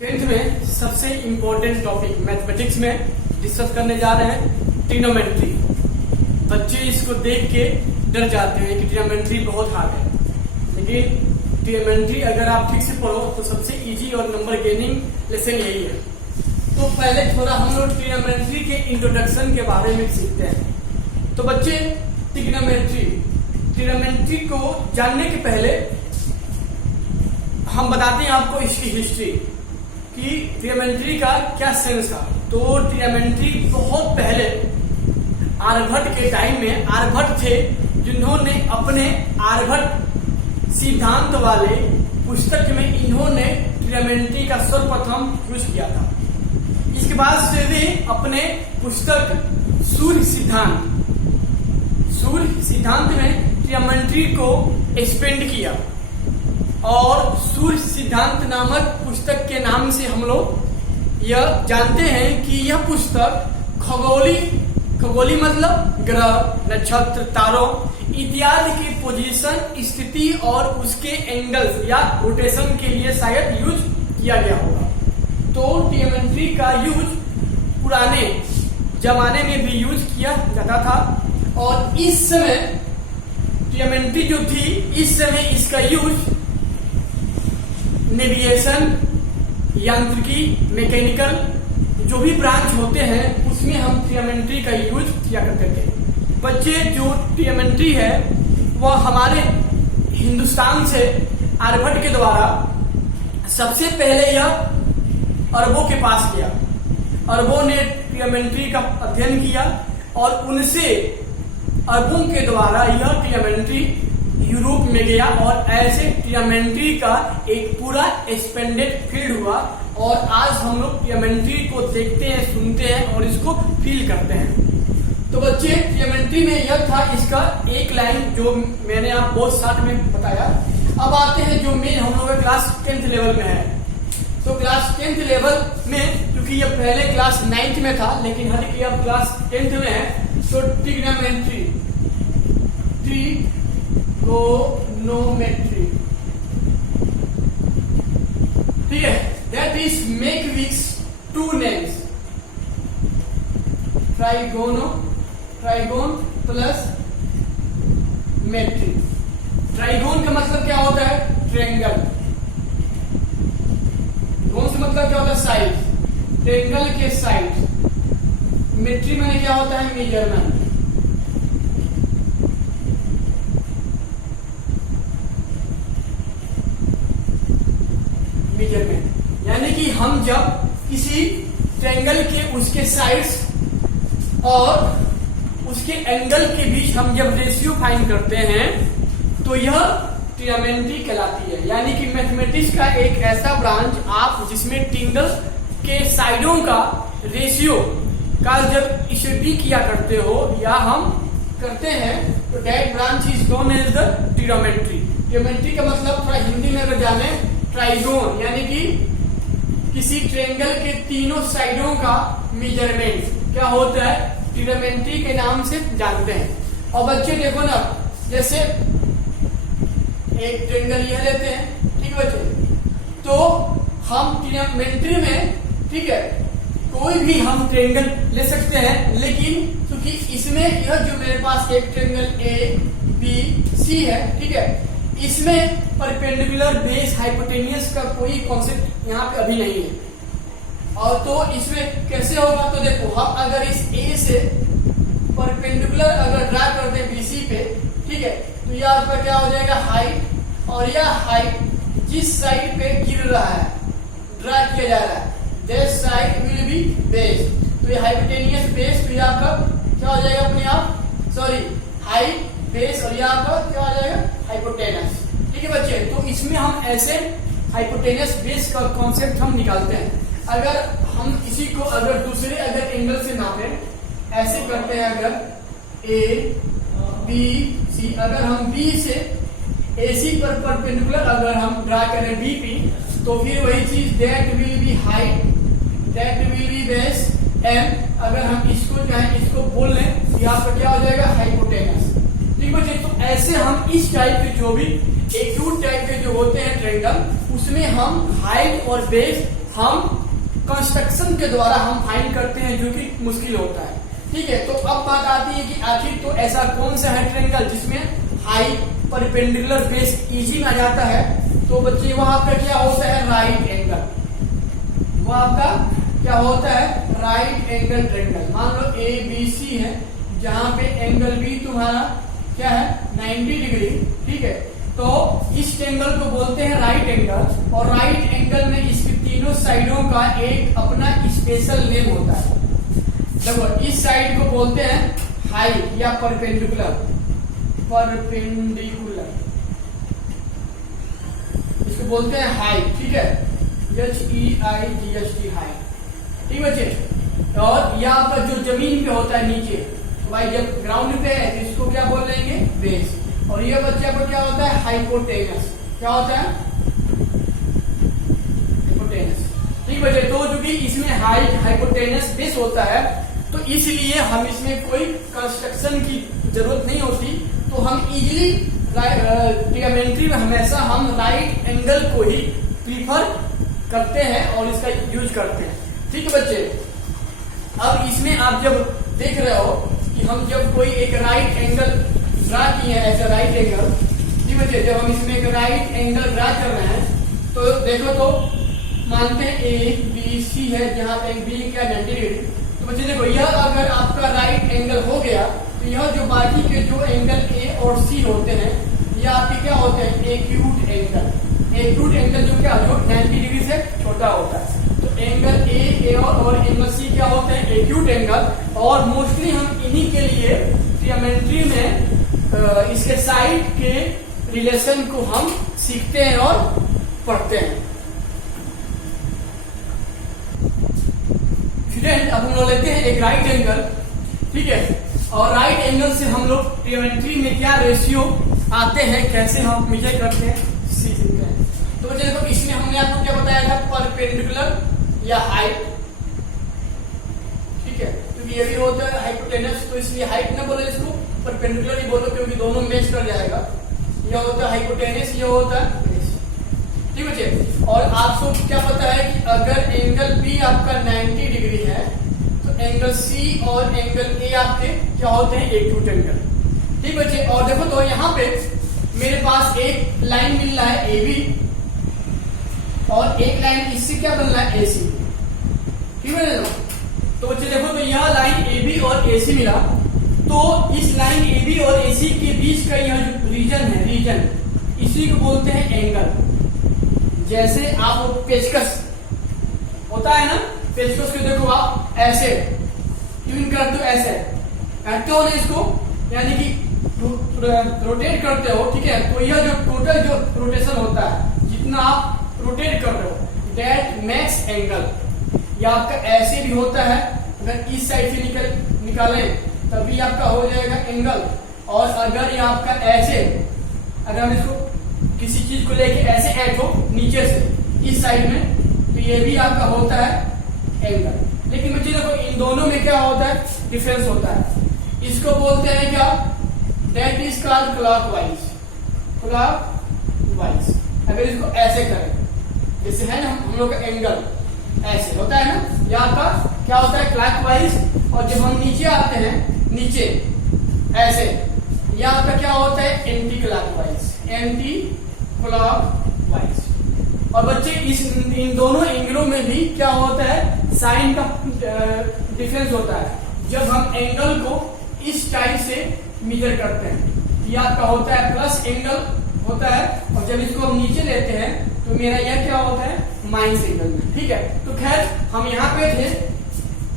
Tenth में सबसे important topic mathematics में डिस्कस करने जा रहे हैं ट्रिग्नोमेट्री। बच्चे इसको देख के डर जाते हैं कि ट्रिग्नोमेट्री बहुत हार्ड है, लेकिन ट्रिग्नोमेट्री अगर आप ठीक से पढ़ो तो सबसे इजी और नंबर गेनिंग लेसन यही है। तो पहले थोड़ा हम लोग ट्रिग्नोमेट्री के इंट्रोडक्शन के बारे में सीखते हैं। तो बच्चे ट्रिग्नोमेट्री को जानने के पहले हम बताते हैं आपको इसकी हिस्ट्री कि ट्रिग्नोमेट्री का क्या सेंस था। तो ट्रिग्नोमेट्री बहुत पहले आर्यभट्ट के टाइम में आर्यभट्ट थे जिन्होंने अपने आर्यभट्ट सिद्धांत वाले पुस्तक में इन्होंने ट्रिग्नोमेट्री का सर्वप्रथम यूज किया था। इसके बाद से वे अपने पुस्तक सूर्य सिद्धांत में ट्रिग्नोमेट्री को एक्सपेंड किया और सूर्य सिद्धांत नामक पुस्तक के नाम से हम लोग यह जानते हैं कि यह पुस्तक खगोली मतलब ग्रह, नक्षत्र, तारों इत्यादि की पोजीशन, स्थिति और उसके एंगल्स या रोटेशन के लिए शायद यूज किया गया होगा। तो ट्रिग्नोमेट्री का यूज पुराने जमाने में भी यूज किया जाता था और इस समय ट्रिग्नोमेट्री जो थी इस समय इसका यूज नेविगेशन, यांत्रिकी, मैकेनिकल जो भी ब्रांच होते हैं उसमें हम ट्रिग्नोमेट्री का यूज किया करते थे। बच्चे जो ट्रिग्नोमेट्री है वह हमारे हिंदुस्तान से आर्यभट्ट के द्वारा सबसे पहले यह अरबों के पास गया। अरबों ने ट्रिग्नोमेट्री का अध्ययन किया और उनसे अरबों के द्वारा यह ट्रिग्नोमेट्री यूरोप में गया और ऐसे ट्रिग्नोमेट्री का एक पूरा एक्सपेंडेड फील्ड हुआ और आज हम लोग ट्रिग्नोमेट्री को देखते हैं, सुनते हैं और इसको फील करते हैं। तो बच्चे ट्रिग्नोमेट्री में यह था इसका एक लाइन जो मैंने आप बहुत शॉर्ट में बताया। अब आते हैं जो मेन हम लोग क्लास 10th लेवल में है। तो क्लास 10th लेवल में क्योंकि यह पहले क्लास 9th में था लेकिन हर की अब क्लास 10th में है। तो ट्रिग्नोमेट्री ठीक है, that is make with two names trigon plus metry. Trigon का मतलब क्या होता है? ट्रायंगल। गोन से मतलब क्या होता है? साइड। ट्रायंगल के साइड। मेट्री माने क्या होता है? मेजरमेंट। मेजरमेंट यानी कि हम जब किसी ट्रायंगल के उसके साइड्स और उसके एंगल के बीच हम जब रेशियो फाइंड करते हैं तो यह ट्रिग्नोमेट्री कहलाती है। यानी कि मैथमेटिक्स का एक ऐसा ब्रांच आप जिसमें ट्रायंगल के साइडों का रेशियो का जब स्टडी किया करते हो या हम करते हैं तो that branch is known as the trigonometry. Trigonometry का मतलब थोड़ा हिंदी में अगर जाने ट्राइगोन यानी कि किसी ट्रायंगल के तीनों साइडों का मेजरमेंट क्या होता है? ट्रिग्नोमेट्री के नाम से जानते हैं। और बच्चे देखो ना, जैसे एक ट्रायंगल यह लेते हैं, ठीक है बच्चे, तो हम ट्रिग्नोमेट्री में ठीक है कोई भी हम ट्रायंगल ले सकते हैं, लेकिन क्योंकि इसमें यह जो मेरे पास एक ट्रायंगल ए बी सी है, ठीक है, इसमें परपेंडिकुलर बेस हाइपोटेनियस का कोई कॉन्सेप्ट यहाँ पे अभी नहीं है। और तो इसमें कैसे होगा? तो देखो हम अगर इस ए से परपेंडिकुलर अगर ड्रा करते हैं बीसी पे, ठीक है, तो यह आपका क्या हो जाएगा? हाइट। और यह हाइट जिस साइड पे गिर रहा है, ड्रा किया जा रहा है, that side will be base. तो ये हाइपोटेनियस बेस, तो यह आपका क्या हो जाएगा? अपने आप हाइट बेस और यह आपका क्या हो जाएगा? हाइपोटेनस। ठीक है बच्चे, तो इसमें हम ऐसे हाइपोटेनस बेस का कॉन्सेप्ट हम निकालते हैं। अगर हम इसी को अगर दूसरे अगर एंगल से नापें, ऐसे करते हैं, अगर ए बी सी, अगर हम बी से एसी पर परपेंडिकुलर अगर हम ड्रा करें बीपी, तो फिर वही चीज that will be height, that will be base M. अगर हम इसको चाहें इसको बोल लें, यहाँ पर क्या हो जाएगा? हाइपोटेनस। ठीक बच्चे, तो ऐसे हम इस टाइप के जो भी एक्यूट टाइप के जो होते हैं ट्रायंगल, उसमें हम हाइट और बेस हम कंस्ट्रक्शन के द्वारा हम फाइंड करते हैं, जो कि मुश्किल होता है। ठीक है, तो अब बात आती है कि आखिर तो ऐसा कौन सा है ट्रायंगल जिसमें हाई परपेंडिकुलर बेस इजी में आ जाता है। तो बच्चे वह आपका क्या होता है, राइट एंगल। वो आपका क्या होता है, राइट एंगल ट्रायंगल। मान लो ABC है, जहां पे एंगल B तुम्हारा क्या है, 90 डिग्री। ठीक है, तो इस ट्रायंगल को बोलते हैं राइट एंगल, और राइट एंगल में इसकी तीनों साइडों का एक अपना स्पेशल नेम होता है। देखो, इस साइड को बोलते हैं हाई या परपेंडिकुलर, इसको बोलते हैं हाई। ठीक है, HEIGHT हाई। ठीक बच्चे, और यह आपका जो जमीन पे होता है नीचे, तो भाई जब ग्राउंड पे है तो इसको क्या बोल लेंगे, बेस। और ये बच्चे आपको क्या होता है, हाइपोटेनस। क्या होता है, हाइपोटेनस। ठीक बच्चे, तो चूंकि इसमें हाइपोटेनस बेस होता है, तो इसलिए हम इसमें कोई कंस्ट्रक्शन की जरूरत नहीं होती। तो हम इजिली ट्रिग्नोमेट्री में हमेशा हम राइट एंगल को ही प्रीफर करते हैं और इसका यूज करते हैं। ठीक है बच्चे, अब इसमें आप जब देख रहे हो कि हम जब कोई एक राइट एंगल ड्रा किए हैं, ऐसा राइट एंगल। ठीक बच्चे, जब हम इसमें एक राइट एंगल ड्रा कर रहे हैं, तो देखो, तो मानते हैं ABC है, जहां पे B क्या 90 डिग्री। तो बच्चे देखो, यह अगर आपका राइट एंगल हो गया, तो यह जो बाकी के जो एंगल A और C होते हैं, यह आपके क्या होते हैं, एक्यूट एंगल। एक्यूट एंगल जो क्या, जो 90 डिग्री से छोटा होता है। तो एंगल A और एंगल C क्या होते हैं, एक्यूट एंगल। और मोस्टली हम इन्हीं के लिए ट्रिग्नोमेट्री में इसके साइड के रिलेशन को हम सीखते हैं और पढ़ते हैं। स्टूडेंट, अब हम लोग लेते हैं एक राइट एंगल। ठीक है, और राइट एंगल से हम लोग ट्रिग्नोमेट्री में क्या रेशियो आते हैं, कैसे हम मेजर करते हैं, सीखते हैं। तो बच्चे देखो, इसमें हमने आपको क्या बताया था, परपेंडिकुलर या हाइट। ठीक है, क्योंकि ये भी होता है हाइपोटेनस, तो इसलिए हाइट ना बोले, इसको परपेंडिकुलर ही बोलो, क्योंकि दोनों मैच कर जाएगा। यह होता है हाइपोटेनस, यह होता है बेस। ठीक बच्चे, और आपको क्या पता है कि अगर एंगल B आपका 90 डिग्री है, तो एंगल C और एंगल A आपके क्या होते हैं, एक्यूट एंगल। ठीक बच्चे, और देखो, तो यहाँ पे मेरे पास एक लाइन मिल रहा है AB, और एक लाइन इससे क्या बन रहा है, AC। ठीक है ना, तो बच्चे देखो, तो यह लाइन AB और AC मिला, तो इस लाइन AB और AC के बीच का यह जो रीजन है, रीजन, इसी को बोलते हैं एंगल। जैसे आप पेचकस होता है ना, पेचकस को देखो आप ऐसे ट्यून करते हो, ऐसे करते हो ना इसको, यानी कि रोटेट करते हो। ठीक है, तो यह जो टोटल जो रोटेशन होता है, जितना आप रोटेट कर रहे हो, दैट मेक्स एंगल। यह आपका ऐसे भी होता है, अगर इस साइड से निकाले तभी आपका हो जाएगा एंगल। और अगर ये आपका ऐसे, अगर हम इसको किसी चीज को लेके ऐसे ऐड हो नीचे से इस साइड में, तो ये भी आपका होता है एंगल। लेकिन बच्चे देखो, इन दोनों में क्या होता है, डिफरेंस होता है। इसको बोलते हैं क्या, that is called clockwise. Clockwise अगर इसको ऐसे करें, जैसे है ना हम लोग का एंगल ऐसे होता है ना, ये आपका क्या होता है, क्लॉकवाइज। और जब हम नीचे आते हैं, नीचे ऐसे, ये आपका क्या होता है, एंटी क्लॉकवाइज। Anti clockwise. और बच्चे इन दोनों एंगलों में भी क्या होता है, साइन का डिफरेंस होता है। जब हम एंगल को इस टाइप से मेजर करते हैं, ये आपका होता है प्लस एंगल होता है, और जब इसको हम नीचे लेते हैं तो मेरा यह क्या होता है, माइनस एंगल में। ठीक है, तो खैर हम यहाँ पे थे,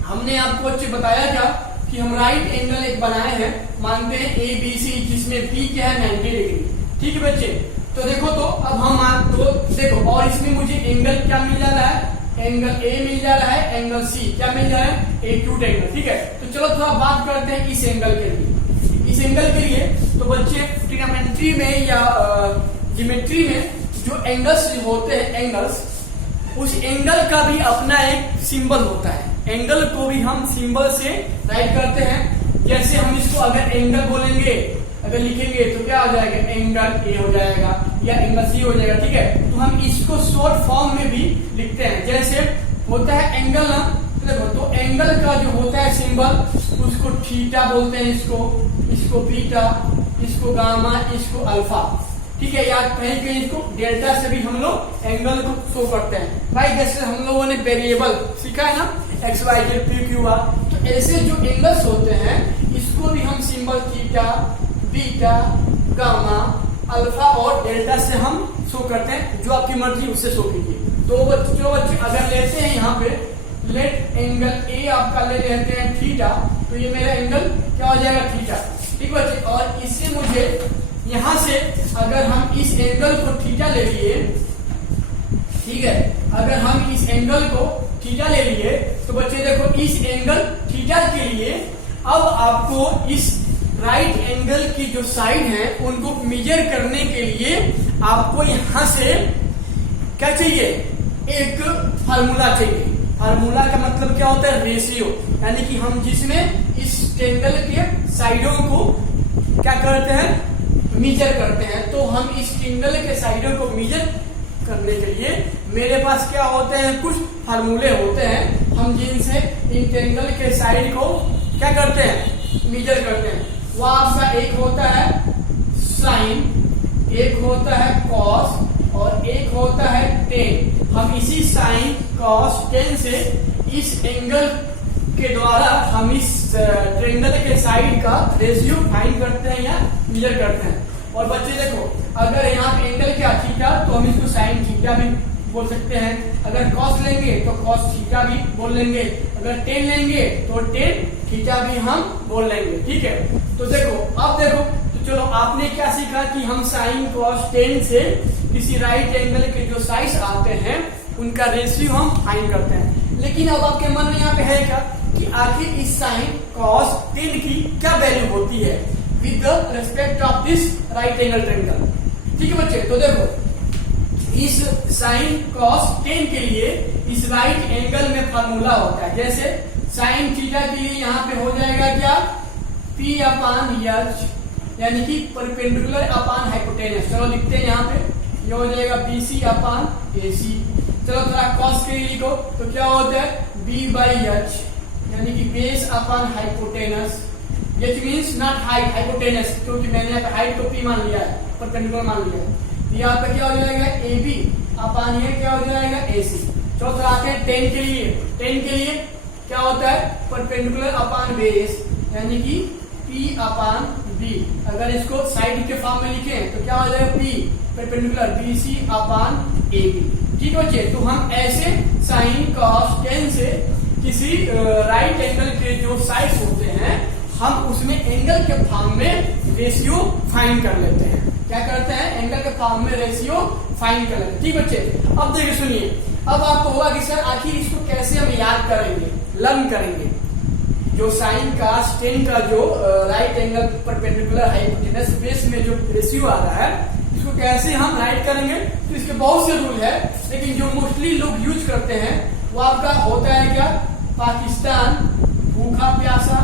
हमने आपको अच्छे बताया क्या कि हम राइट एंगल एक बनाए हैं, मानते हैं ABC, जिसमें B क्या है, 90 डिग्री। ठीक है बच्चे, तो देखो, तो अब हम तो देखो, और इसमें मुझे एंगल क्या मिल जा रहा है, एंगल A मिल जा रहा है, एंगल C क्या मिल जा रहा है, एक्यूट एंगल। ठीक है, तो चलो थोड़ा बात करते हैं इस एंगल के लिए। इस एंगल के लिए तो बच्चे ट्रिग्नोमेट्री में या ज्योमेट्री में जो एंगल्स होते हैं, एंगल्स, उस एंगल का भी अपना एक सिंबल होता है। एंगल को भी हम सिंबल से राइट करते हैं। जैसे हम इसको अगर एंगल बोलेंगे, अगर लिखेंगे तो क्या हो जाएगा, एंगल A हो जाएगा। या एंगल सी हो जाएगा, ठीक है। तो हम इसको शॉर्ट फॉर्म में भी लिखते हैं, जैसे होता है एंगल ना, देखो तो एंगल का जो होता है सिंबल उसको थीटा बोलते हैं, इसको बीटा, इसको गामा, इसको अल्फा, ठीक है। या कहीं कहीं इसको डेल्टा से भी हम लोग एंगल को शो करते हैं। भाई जैसे हम लोगों ने वेरिएबल सीखा है ना, X Y Z P Q R, तो ऐसे जो एंगल्स होते हैं इसको भी हम symbol theta, beta, gamma, alpha और डेल्टा से हम शो करते हैं, जो आपकी मर्जी उससे शो कीजिए। तो बच्चों अगर लेते हैं यहाँ पे लेट एंगल ए आपका ले लेते हैं थीटा, तो ये मेरा एंगल क्या हो जाएगा थीटा, ठीक बच्चे। और इससे मुझे यहां से अगर हम इस एंगल को थीटा ले लिए, ठीक है, अगर हम इस एंगल को थीटा ले लिए तो बच्चे देखो इस एंगल थीटा के लिए अब आपको इस राइट एंगल की जो साइड है उनको मेजर करने के लिए आपको यहां से क्या चाहिए, एक फार्मूला चाहिए। फार्मूला का मतलब क्या होता है, रेशियो, यानी कि हम जिसमें इस ट्रायंगल के साइडों को क्या करते हैं, मेजर करते हैं। तो हम इस ट्रायंगल के साइडों को मेजर करने के लिए मेरे पास क्या होते हैं, कुछ फार्मूले होते हैं, हम जिनसे इन ट्रायंगल के साइड को क्या करते हैं, मेजर करते हैं। वो आपका एक होता है साइन, एक होता है कॉस और एक होता है टेन। हम इसी साइन, कॉस, टेन से इस एंगल के द्वारा हम इस ट्रायंगल के साइड का रेशियो फाइंड करते हैं या मेजर करते हैं। और बच्चे देखो अगर यहाँ पे एंगल क्या थीटा, तो हम इसको साइन थीटा भी बोल सकते हैं। अगर कॉस लेंगे तो कॉस थीटा भी बोल लेंगे, अगर टेन लेंगे तो टेन थीटा भी हम बोल लेंगे, ठीक है। तो देखो अब देखो, तो चलो आपने क्या सीखा कि हम साइन, कॉस, टेन से किसी राइट एंगल के जो साइड्स आते हैं उनका रेशियो हम फाइंड करते हैं। लेकिन अब आपके मन में यहाँ पे है क्या कि आखिर इस साइन, कॉस, टेन की क्या वैल्यू होती है with the respect of this right angle triangle, ठीक है बच्चे। तो देखो इस साइन, कॉस, टेन के लिए इस राइट एंगल में फार्मूला होता है, जैसे साइन थीटा के लिए यहाँ पे हो जाएगा क्या, P अपान एच, यानी कि परपेंडिकुलर अपान हाइपोटेनस। चलो लिखते हैं यहाँ पे, ये हो जाएगा BC अपान AC। चलो थोड़ा कॉस के लिए लिखो तो क्या होता है B/H, यानी कि base upon hypotenuse. H means not height, hypotenuse, क्योंकि मैंने यहाँ पे हाइट को P मान लिया है, परपेंडिकुलर मान लिया है। यहाँ पे क्या हो जाएगा AB अपान ये क्या हो जाएगा AC। चलो फिर आते हैं 10 के लिए। 10 के लिए क्या होता है परपेंडिकुलर अपान बेस, यानी कि P अपान B। अगर इसको साइड के फॉर्म में लिखें तो क्या हो जाएगा P परपेंडिकुलर BC अपान AB, ठीक है बच्चे। तो हम ऐसे साइन, कॉस, टेन से किसी राइट एंगल के जो साइड्स होते हैं हम उसमें एंगल के फॉर्म में रेशियो फाइंड कर लेते हैं। क्या करते हैं, एंगल के फॉर्म में रेशियो फाइंड कर लेते हैं, ठीक बच्चे। अब देखिए सुनिए, अब आपको होगा कि सर आखिर इसको कैसे हम याद करेंगे, लर्न करेंगे। जो साइन का टेन का जो right angle perpendicular hypotenuse base में जो रेशियो आ रहा है इसको कैसे हम राइट करेंगे, तो इसके बहुत से रूल है, लेकिन जो मोस्टली लोग यूज करते हैं वो आपका होता है क्या, पाकिस्तान भूखा प्यासा,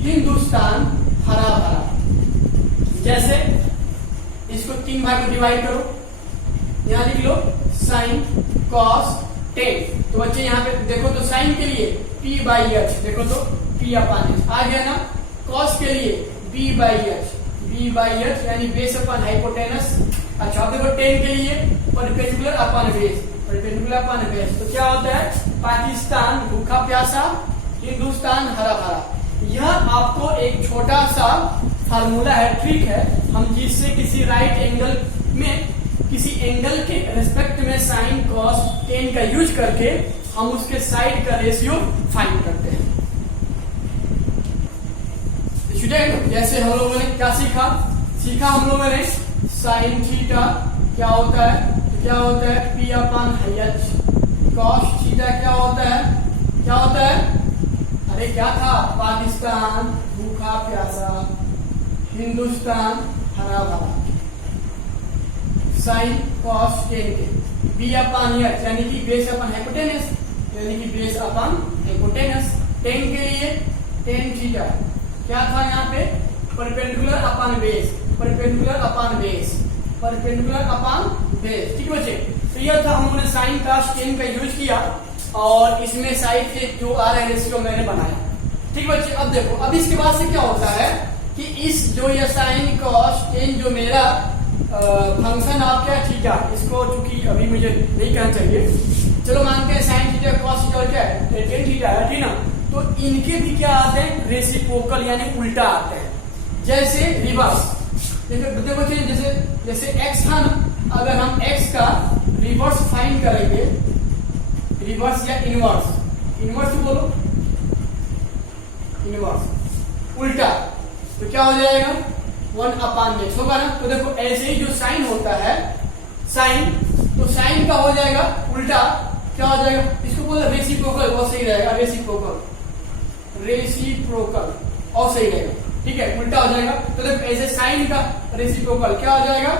हिंदुस्तान हरा भरा। जैसे इसको 3 भाग में डिवाइड करो, यहाँ लिख लो साइन, कॉस, टेन। तो बच्चे यहाँ पे देखो तो साइन के लिए P/H, देखो तो P अपान H आ गया ना। कॉस के लिए B/H यानी बेस अपान हाइपोटेनस। अच्छा अब देखो टेन के लिए परपेंडिकुलर अपान बेस, परपेंडिकुलर अपान बेस। तो क्या होता है पाकिस्तान भूखा प्यासा, हिंदुस्तान हरा भरा। यह आपको एक छोटा सा फार्मूला है, ट्रिक है, हम जिससे किसी राइट एंगल में किसी एंगल के रेस्पेक्ट में साइन, कॉस, टेन का यूज करके हम उसके साइड का रेशियो फाइंड करते हैं। स्टूडेंट जैसे हम लोगों ने क्या सीखा हम लोगों ने साइन थीटा क्या होता है, तो क्या होता है P अपान H। कॉस थीटा क्या होता है, अरे क्या था, पाकिस्तान भूखा प्यासा, हिंदुस्तान हरा भरा। साइन, कॉस, टेन के B अपान H यानी कि बेस अपान हाइपोटेनस, यानी कि बेस अपान हाइपोटेनस। टेन के लिए टेन थीटा क्या था यहाँ पे परपेंडिकुलर अपान बेस, परपेंडिकुलर अपान बेस। Perpendicular upon base. ठीक है बच्चे, तो यह था हमने साइन cos tan का यूज किया और इसमें साइड के जो आ रहे रेशियो मैंने बनाया। ठीक है बच्चे, अब देखो, अब इसके बाद से क्या होता है कि इस जो ये साइन cos tan जो मेरा फंक्शन आप क्या थीटा, इसको चूंकि अभी मुझे नहीं कहना चाहिए, चलो मानते हैं साइन थीटा cos थीटा और क्या है tan थीटा है, ठीक ना। तो इनके भी क्या आते हैं रेसिप्रोकल यानी उल्टा आते हैं, जैसे रिवर्स। देखो जैसे x था ना, अगर हम x का रिवर्स फाइंड करेंगे, रिवर्स या इनवर्स, इनवर्स बोलो, इनवर्स उल्टा, तो क्या हो जाएगा 1/x होगा ना। तो देखो ऐसे ही जो साइन होता है साइन, तो साइन का हो जाएगा उल्टा, क्या हो जाएगा, इसको बोलो रेसिप्रोकल, वो सही रहेगा, रेसिप्रोकल, रेसिप्रोकल और सही रहेगा। ठीक है, उल्टा हो जाएगा। तो देखो ऐसे साइन का रेसिप्रोकल क्या हो जाएगा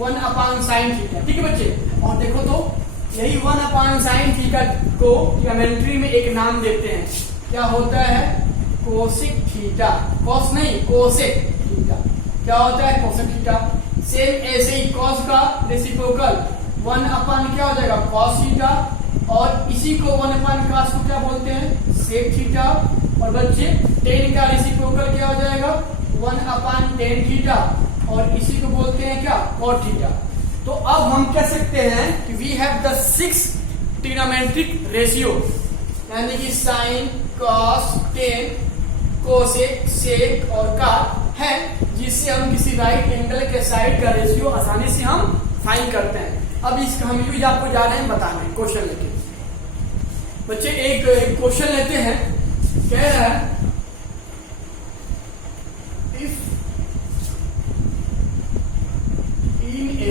1/sin थीटा। ठीक है बच्चे, और देखो तो यही 1/sin थीटा को ज्योमेट्री में एक नाम देते हैं, क्या होता है कोसेक थीटा, कॉस नहीं कोसेक थीटा, क्या होता है कोसेक थीटा। सेम ऐसे ही कॉस का रेसिप्रोकल 1/ क्या हो जाएगा कॉस थीटा, और इसी को 1/cos को क्या बोलते हैं सेक थीटा। और बच्चे tan का रेसिप्रोकल क्या हो जाएगा 1/tan थीटा, और इसी को बोलते हैं क्या cot थीटा। तो अब हम कह सकते हैं कि we have the 6 trigonometric ratio, यानी कि sine cos tan cosec sec और cot है, जिससे हम किसी राइट एंगल के साइड का रेशियो आसानी से हम फाइंड करते हैं। अब इसका हम यूज आपको जा रहे हैं बताने, क्वेश्चन लेके। बच्चे एक क्वेश्चन लेते हैं, कह रहा है if in a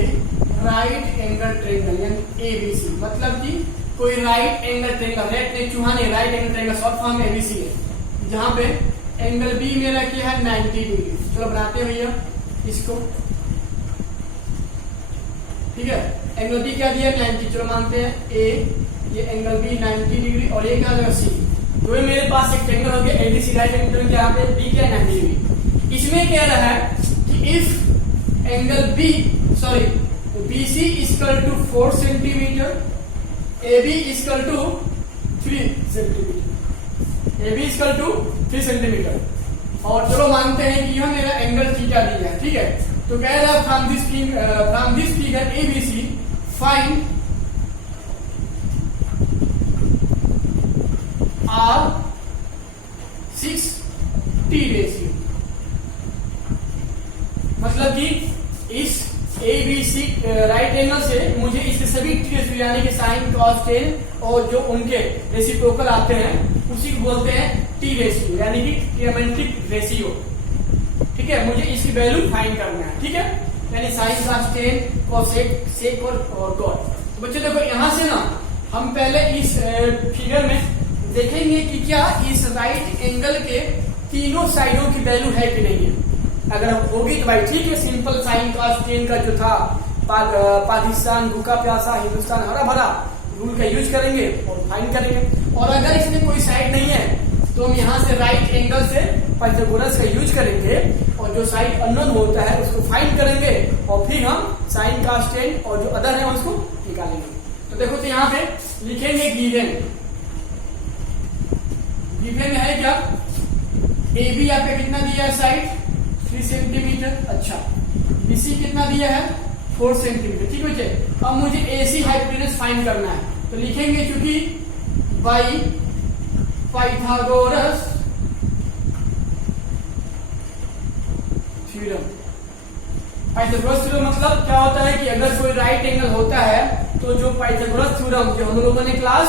right angle triangle यानी एबीसी, मतलब कि कोई राइट एंगल ट्रायंगल, रेट चूहानी right angle triangle short form ABC है, जहां पे एंगल बी मेरा क्या है 90 डिग्री। चलो बनाते हैं भैया इसको, ठीक है, एंगल बी क्या दिया 90, चलो मानते हैं ए, ये एंगल बी 90 डिग्री और ये क्या होगा सी। तो ये मेरे पास एक एंगल हो गया एबीसी राइट एंगल, जहां पे बी क्या 90 डिग्री। इसमें कह रहा है कि if angle B sorry BC equal to 4 centimetre, AB equal to 3 centimetre, AB equal to 3 centimetre, और चलो मानते हैं कि यह मेरा एंगल थीटा दिया है। ठीक है, तो कह रहा है from this figure ABC find R6T ratio, मतलब कि इस ABC राइट एंगल से मुझे इसके सभी टी रेशियो यानी कि साइन cos tan और जो उनके रेसिप्रोकल आते हैं उसी को बोलते हैं टी रेशियो यानी कि ट्रिग्नोमेट्रिक रेशियो। ठीक है, मुझे इसकी वैल्यू फाइंड करना है। ठीक है, यानी sine cos tan cosec sec और cot। तो बच्चे देखो यहां से ना हम पहले इस फिगर में देखेंगे कि क्या इस राइट एंगल के तीनों साइडों की वैल्यू है कि नहीं है। अगर होगी तो भाई ठीक है, सिंपल साइन cos tan का जो था पाकिस्तान भूखा प्यासा हिंदुस्तान हरा भरा रूल का यूज करेंगे और फाइंड करेंगे। और अगर इसमें कोई साइड नहीं है तो हम यहाँ से राइट एंगल से पाइथागोरस का यूज करेंगे और जो साइड अननोन होता है उसको फाइंड करेंगे और फिर हम साइन cos tan और जो अदर है उसको निकालेंगे। तो देखो तो यहाँ पे लिखेंगे गिवन है क्या AB यहाँ पे कितना दिया है साइड 3 सेंटीमीटर, अच्छा BC कितना दिया है 4 सेंटीमीटर। ठीक है, अब मुझे AC हाइपोटेनस फाइंड करना है, तो लिखेंगे क्योंकि by Pythagoras theorem. Pythagoras theorem मतलब क्या होता है कि अगर कोई राइट एंगल होता है तो जो पाइथागोरस थ्योरम जो हम लोगों ने क्लास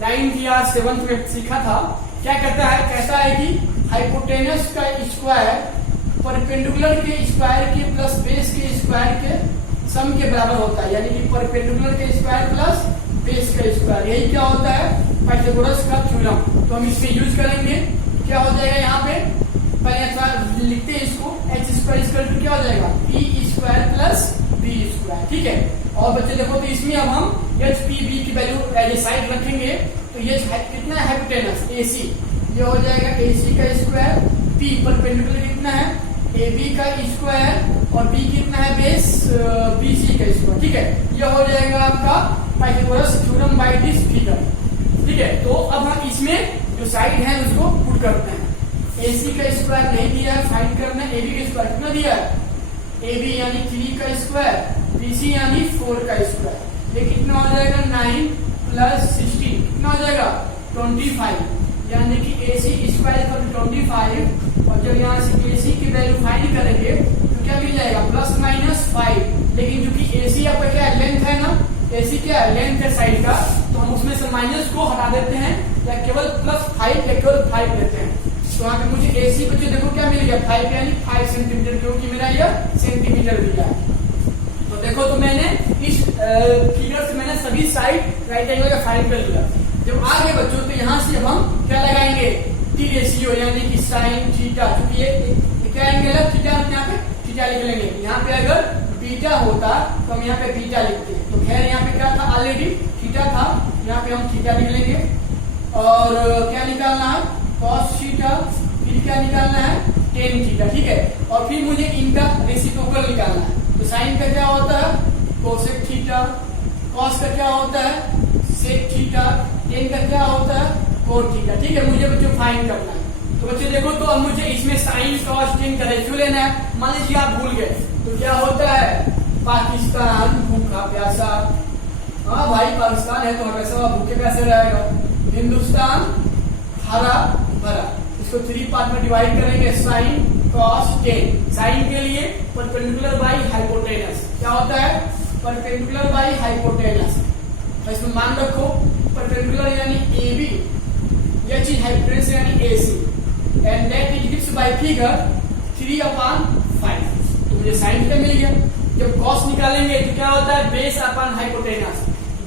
9th या 7th में सीखा था, क्या कहता है, कहता है कि हाइपोटेनस का स्क्वायर परपेंडिकुलर के स्क्वायर के प्लस बेस के स्क्वायर के सम के बराबर होता है, यानी कि परपेंडिकुलर के स्क्वायर प्लस बेस का स्क्वायर, यही क्या होता है पाइथागोरस का थ्योरम। तो हम इसमें यूज करेंगे, क्या हो जाएगा यहाँ पे पहले अच्छा लिखते हैं इसको, h स्क्वायर इक्वल टू क्या हो जाएगा e square plus b square. ठीक है, और बच्चे देखो तो इसमें अब हम h p b की वैल्यू एज ए साइड रखेंगे, तो ये कितना है हाइपोटेनस AC, ये हो जाएगा AC का स्क्वायर, p परपेंडिकुलर कितना है AB का स्क्वायर और बी कितना है बेस BC का स्क्वायर, ठीक है। यह हो जाएगा आपका Pythagoras theorem by this figure, ठीक है। तो अब हम इसमें जो साइड है उसको पुट करते हैं। AC का स्क्वायर नहीं दिया है, फाइंड करना है। AB का स्क्वायर कितना दिया है, AB यानी 3 का स्क्वायर, BC यानी 4 का स्क्वायर। ये कितना हो जाएगा 9 + 16 कितना हो जाएगा 25, यानी कि AC स्क्वायर पर 25। और जब यहाँ से AC की वैल्यू फाइंड करेंगे तो क्या मिल जाएगा ±5। लेकिन जो कि AC आपका क्या है लेंथ है ना, AC क्या है लेंथ है साइड का, तो हम उसमें से माइनस को हटा देते हैं या केवल +5 या केवल 5 लेते हैं। तो यहाँ पे मुझे AC बच्चे देखो क्या मिल गया 5 यानी 5 सेंटीमीटर, क्योंकि मेरा यह सेंटीमीटर दिया है। तो देखो तो मैंने इस फिगर से मैंने सभी साइड राइट एंगल का फाइंड कर लिया। जब आगे बच्चों तो यहाँ से हम क्या लगाएंगे T रेशियो, यानी कि साइन थीटा, क्योंकि ये क्या एंगल है थीटा, यहाँ पे थीटा लिख लेंगे। यहाँ पे अगर बीटा होता तो हम यहाँ पे बीटा लिखते हैं। तो खैर यहाँ पे क्या था ऑलरेडी थीटा था, यहाँ पे हम थीटा लिख लेंगे। और क्या निकालना है cos थीटा, फिर क्या निकालना है tan थीटा, ठीक है। और फिर मुझे इनका रेसिप्रोकल निकालना है। तो साइन का क्या होता है कोसेक थीटा, cos का क्या होता है सेक थीटा, tan का क्या होता है कोट थीटा, ठीक है। मुझे बच्चों फाइंड करना है। तो बच्चे देखो तो अब मुझे इसमें साइन cos tan का रेशियो लेना है। मान लीजिए आप भूल गए तो क्या होता है पाकिस्तान भूखा प्यासा, हाँ भाई पाकिस्तान है तो हमेशा भूखे प्यासे रहेगा। हिंदुस्तान हरा भरा, इसको 3 पार्ट में डिवाइड करेंगे साइन cos tan। साइन के लिए परपेंडिकुलर बाई हाइपोटेनस, क्या होता है परपेंडिकुलर बाई हाइपोटेनस। तो इसमें मान रखो परपेंडिकुलर यानी AB, यह चीज हाइपोटेनस यानी AC, and that is gives by figure 3/5। तो मुझे साइन का मिल गया। जब cos निकालेंगे तो क्या होता है base upon hypotenuse,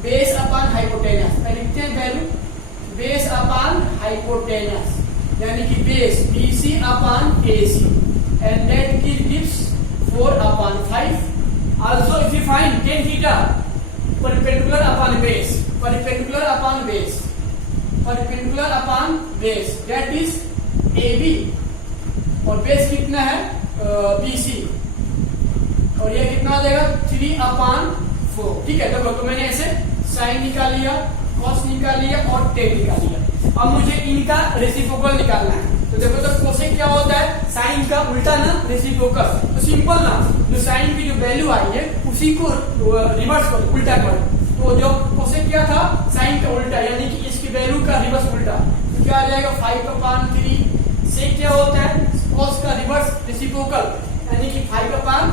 base upon hypotenuse लिखते हैं वैल्यू बेस अपॉन हाइपोटेनस, यानी कि base BC upon AC, and that gives 4/5। Also if you find tan theta perpendicular upon base, perpendicular upon base, perpendicular upon base, that is AB, और base कितना है BC, और ये कितना आ जाएगा 3/4, ठीक है। देखो तो मैंने ऐसे साइन निकाल लिया, cos निकाल लिया और tan निकाल लिया। अब मुझे इनका रेसिप्रोकल निकालना है। तो देखो तो कोसेक क्या होता है साइन का उल्टा ना रेसिप्रोकल। तो सिंपल ना, जो साइन की जो वैल्यू आई है उसी को रिवर्स कर उल्टा कर। तो जो कोसेक क्या था साइन का उल्टा, यानी कि इसकी वैल्यू का रिवर्स उल्टा, तो क्या आ जाएगा 5/3। सेक क्या होता है cos का रिवर्स रेसिप्रोकल, यानी कि 5/4,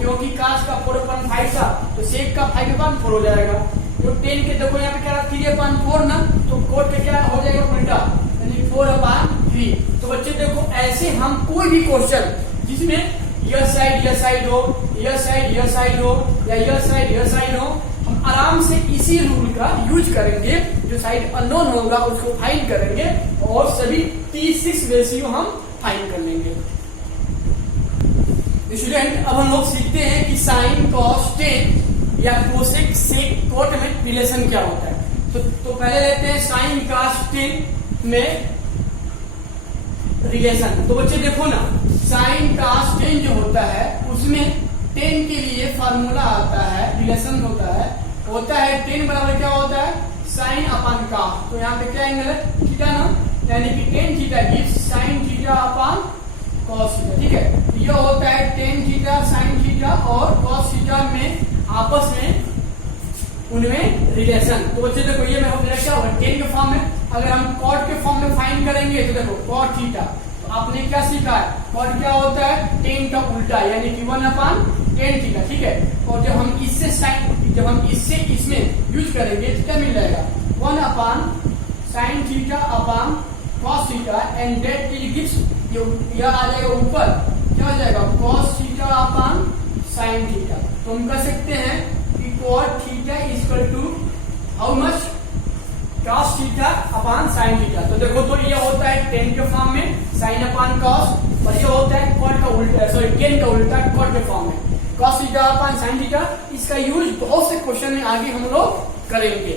क्योंकि cos का 4/5 था तो सेक का 5/4 हो जाएगा। तो tan के देखो यहाँ पे क्या 3/4 ना, तो कोट का क्या हो जाएगा उल्टा, यानी 4/3। तो बच्चे देखो ऐसे हम कोई भी क्वेश्चन जिसमें यह साइड हो, यह साइड हो, या यह साइड हो, हम आराम से इसी रूल का यूज करेंगे। जो साइड अननोन होगा उसको फाइंड करेंगे और सभी T6 रेशियो हम फाइंड कर लेंगे। स्टूडेंट अब हम लोग सीखते हैं कि साइन cos tan या कोसेक सेक कोट में रिलेशन क्या होता है। तो पहले लेते हैं साइन cos tan में रिलेशन। तो बच्चे देखो ना साइन cos tan जो होता है उसमें tan के लिए फार्मूला आता है, रिलेशन होता है tan बराबर क्या होता है साइन अपॉन cos। तो यहाँ पे क्या एंगल है थीटा ना, यानी कि tan theta gives sine theta upon cos theta, ठीक है। यह होता है tan थीटा साइन थीटा और cos थीटा में आपस में उनमें रिलेशन। तो बच्चे देखो ये मैं क्या होगा tan के फॉर्म में, अगर हम cot के फॉर्म में फाइंड करेंगे तो देखो cot थीटा, तो आपने क्या सीखा है cot क्या होता है tan का उल्टा, यानी कि 1/tan थीटा, ठीक है। और जब हम इससे इसमें यूज करेंगे तो क्या मिल जाएगा 1/sin theta upon cos theta, and that gives यह आ जाएगा ऊपर क्या हो जाएगा cos theta upon sin theta. तो हम कह सकते हैं कि cot theta equal to how much cos theta upon sin theta. तो देखो तो ये होता है tan के फॉर्म में sin अपॉन cos, और ये होता है cot का उल्टा tan का उल्टा cot के फॉर्म में cos theta upon sin theta. इसका यूज बहुत से क्वेश्चन में आगे हम लोग करेंगे।